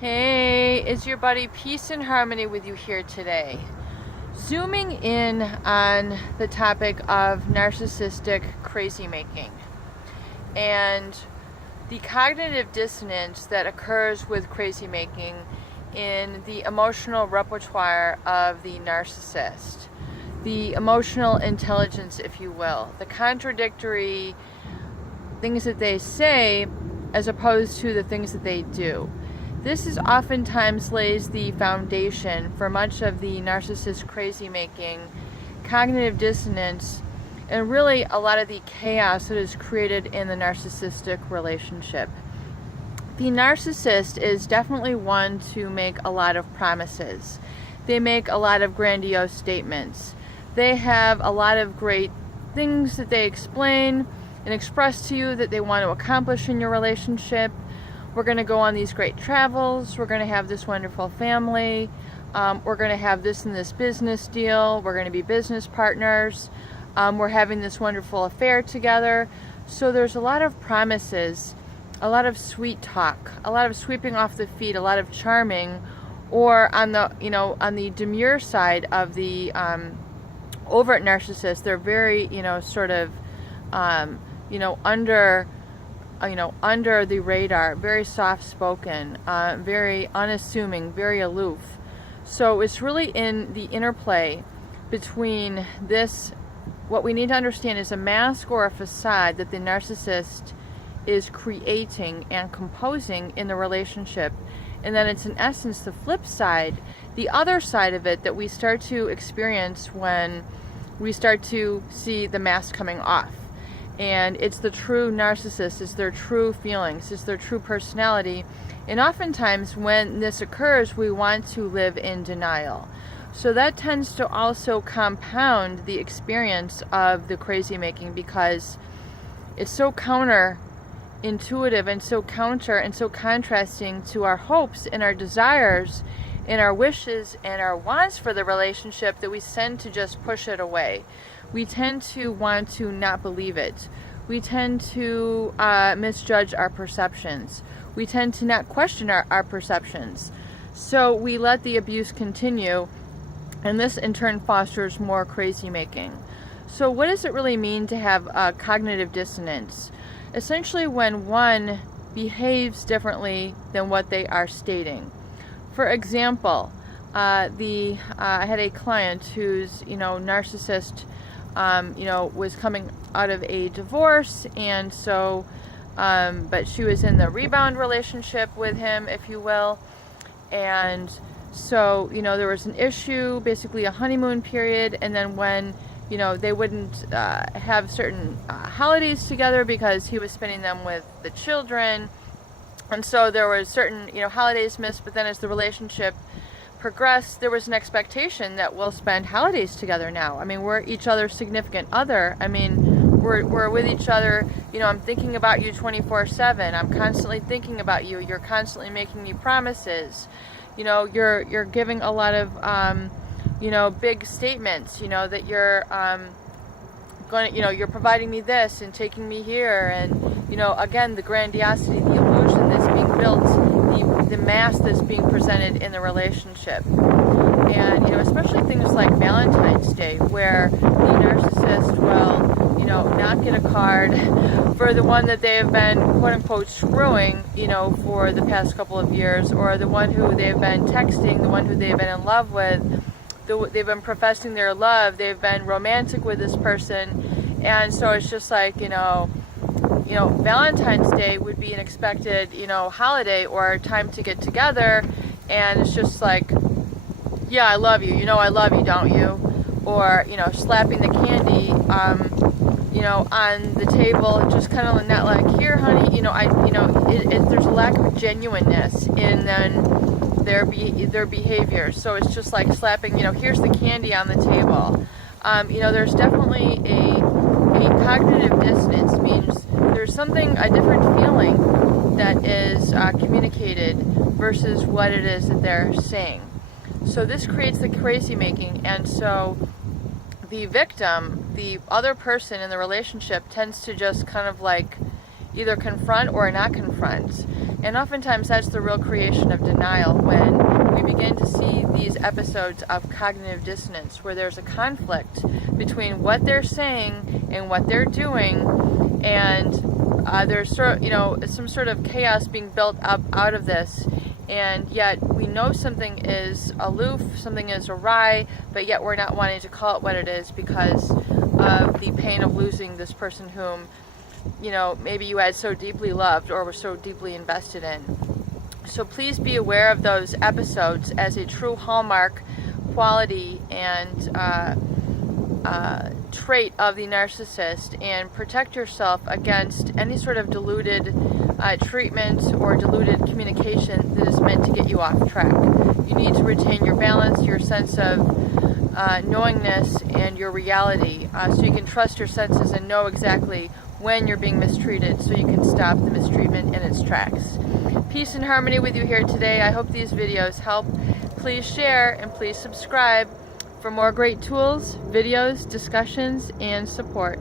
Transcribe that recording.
Hey, it's your buddy Peace and Harmony with you here today. Zooming in on the topic of narcissistic crazy making and the cognitive dissonance that occurs with crazy making in the emotional repertoire of the narcissist, the emotional intelligence, if you will, the contradictory things that they say as opposed to the things that they do. This is oftentimes lays the foundation for much of the narcissist crazy making, cognitive dissonance, and really a lot of the chaos that is created in the narcissistic relationship. The narcissist is definitely one to make a lot of promises. They make a lot of grandiose statements. They have a lot of great things that they explain and express to you that they want to accomplish in your relationship. We're going to go on these great travels. We're going to have this wonderful family. We're going to have this and this business deal. We're going to be business partners. We're having this wonderful affair together. So there's a lot of promises, a lot of sweet talk, a lot of sweeping off the feet, a lot of charming. Or on the demure side of the overt narcissist, they're very under the radar, very soft-spoken, very unassuming, very aloof. So it's really in the interplay between this, what we need to understand is a mask or a facade that the narcissist is creating and composing in the relationship. And then it's in essence the flip side, the other side of it that we start to experience when we start to see the mask coming off. And it's the true narcissist, it's their true feelings, it's their true personality. And oftentimes when this occurs, we want to live in denial. So that tends to also compound the experience of the crazy making, because it's so counterintuitive and so counter and so contrasting to our hopes and our desires and our wishes and our wants for the relationship that we tend to just push it away. We tend to want to not believe it. We tend to misjudge our perceptions. We tend to not question our perceptions. So we let the abuse continue, and this in turn fosters more crazy making. So what does it really mean to have cognitive dissonance? Essentially when one behaves differently than what they are stating. For example, I had a client who's narcissist. Was coming out of a divorce, and so, but she was in the rebound relationship with him, if you will, and so, there was an issue, basically a honeymoon period, and then when, they wouldn't have certain holidays together because he was spending them with the children, and so there was certain, holidays missed, but then as the relationship progressed, there was an expectation that we'll spend holidays together now. I mean, we're each other's significant other. I mean, we're with each other. I'm thinking about you 24/7. I'm constantly thinking about you. You're constantly making me promises. You're giving a lot of big statements. That you're you're providing me this and taking me here, and again, the grandiosity, the illusion that's being built, the mask that's being presented in the relationship. And especially things like Valentine's Day, where the narcissist will not get a card for the one that they have been quote unquote screwing for the past couple of years, or the one who they've been texting, the one who they've been in love with, they've been professing their love, they've been romantic with this person. And so it's just like Valentine's Day would be an expected, holiday or time to get together, and it's just like, yeah, I love you, I love you, don't you? Or, slapping the candy, on the table, just kind of not like, here, honey, there's a lack of genuineness in then their behavior. So it's just like slapping, here's the candy on the table. There's definitely a cognitive dissonance, means there's a different feeling that is communicated versus what it is that they're saying. So this creates the crazy making, and so the victim, the other person in the relationship, tends to just kind of like either confront or not confront. And oftentimes that's the real creation of denial, when we begin to see these episodes of cognitive dissonance, where there's a conflict between what they're saying and what they're doing, and there's some sort of chaos being built up out of this. And yet we know something is aloof, something is awry, but yet we're not wanting to call it what it is because of the pain of losing this person whom, maybe you had so deeply loved or were so deeply invested in. So please be aware of those episodes as a true hallmark quality and trait of the narcissist, and protect yourself against any sort of diluted treatment or diluted communication that is meant to get you off track. You need to retain your balance, your sense of knowingness, and your reality, so you can trust your senses and know exactly when you're being mistreated, so you can stop the mistreatment in its tracks. Peace and harmony with you here today. I hope these videos help. Please share and please subscribe for more great tools, videos, discussions, and support.